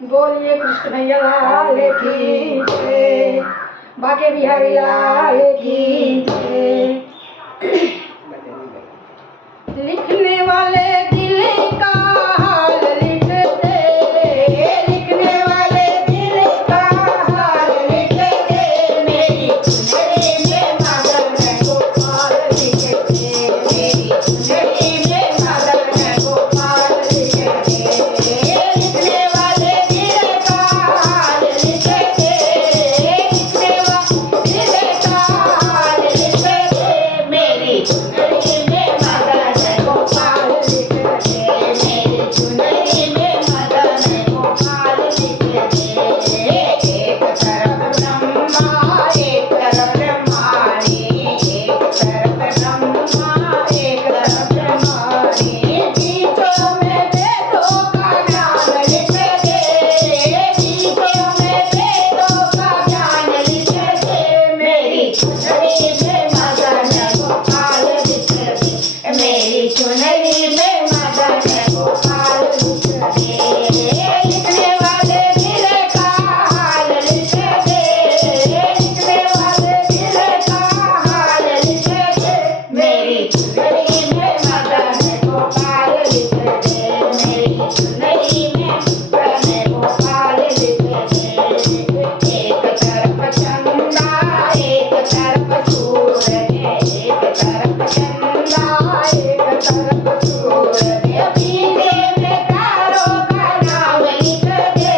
बोलिए कृष्ण भैया लाल की जय, बाके बिहारी लाल की जय। लिखने वाले दिल का हाल लिख दे, लिखने वाले दिल का हाल लिख दे, मेरी चुनरी में मदन गोपाल लिख दे, मेरी चुनरी में मदन गोपाल लिख दे। लिखने वाले दिल का हाल लिख दे, लिखने वाले दिल का हाल लिख दे, मेरी चुनरी में मदन गोपाल लिख दे, मेरी चुनरी में मदन गोपाल लिख दे। एक तरफ ब्रह्मा एक तरफ ब्रह्माणी, एक तरफ ब्रह्मा एक तरफ ब्रह्माणी, बीचों में वेदों का ज्ञान लिख दे, बीचों में वेदों का ज्ञान लिख दे, मेरी चुनरी में मदन गोपाल लिख दे, मेरी चुनरी में मदन गोपाल लिख दे। लिखने वाले दिल का हाल लिख दे, लिखने वाले दिल का हाल लिख दे, मेरी चुनरी में मदन गोपाल लिख दे, मेरी चुनरी में मदन गोपाल लिख दे। एक तरफ चंदा एक तरफ सूरज, एक तरफ चंदा एक तरफ सूरज, बीचे में तारों का नाम लिख दे,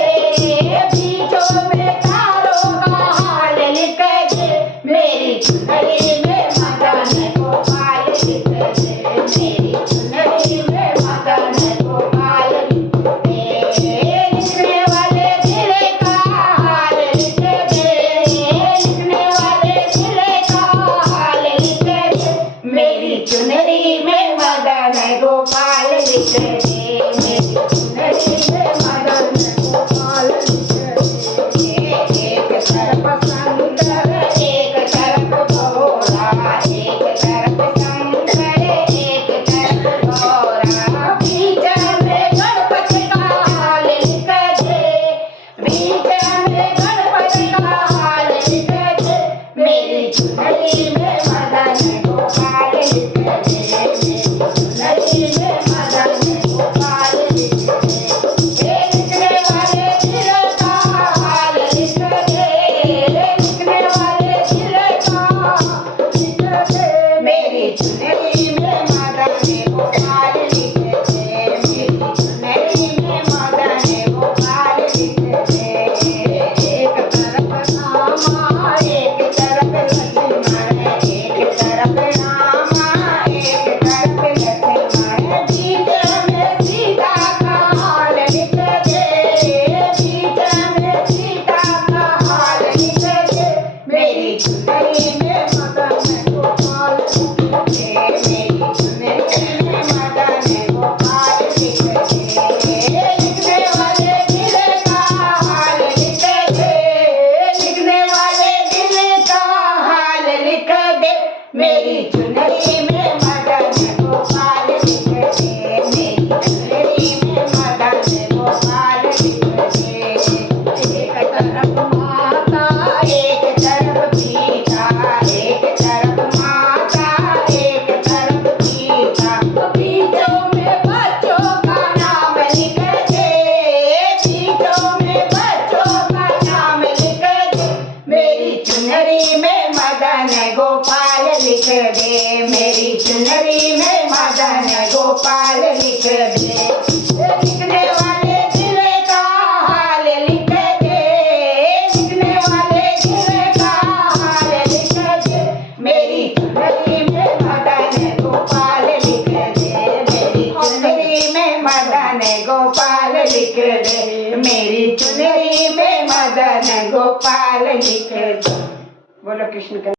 बीचों में तारों का हाल लिख दे, मेरी चुनरी में मदन गोपाल लिख दे, मेरी चुनरी में मदन गोपाल लिख दे। लिखने वाले दिल का हाल लिख दे, लिखने वाले दिल का हाल लिख दे, मेरी चुनरी में मदन गोपाल लिख दे, मेरी चुनरी में मदन गोपाल लिख दे। एक तरफ शंकर एक तरफ भोला, एक तरफ शंकर एक तरफ भोला, बीच में गणपति का हाल लिख दे, बीच में गणपति का हाल लिख दे, मेरी चुनरी में मदन गोपाल लिख दे, मेरी चुनरी में मदन गोपाल लिख दे। लिखने वाले दिल का हाल लिख दे, लिखने वाले दिल का लिख दे, मेरी चुनरी में मदन गोपाल लिख दे, मेरी चुनरी में मदन गोपाल लिख दे। एक तरफ रामा एक तरफ लक्ष्मण, एक तरफ रामा एक तरफ लक्ष्मण, बीच में सीता का हाल लिख दे, बीच में सीता का हाल लिख दे, मेरी चुनरी में मदन गोपाल लिख दे, मेरी चुनरी में मदन गोपाल लिख दे। लिखने वाले दिल का हाल लिख दे, लिखने वाले दिल का हाल लिख दे, मेरी चुनरी में मदन गोपाल लिख दे, मेरी चुनरी में मदन गोपाल लिख दे। एक तरफ माता एक तरफ पिता, एक तरफ माता एक तरफ पिता, बीचों में बच्चों का नाम लिख दे, बीचों में बच्चों का नाम लिख दे, मेरी चुनरी में मदन गोपाल लिख दे, मेरी चुनरी में मदन गोपाल लिख दे। लिखने वाले दिल का हाल लिख दे, लिखने वाले दिल का हाल लिख दे, मेरी चुनरी में मदन गोपाल लिख दे, मेरी चुनरी में मदन गोपाल लिख दे, मेरी चुनरी में मदन गोपाल लिख दे। बोलो कृष्ण का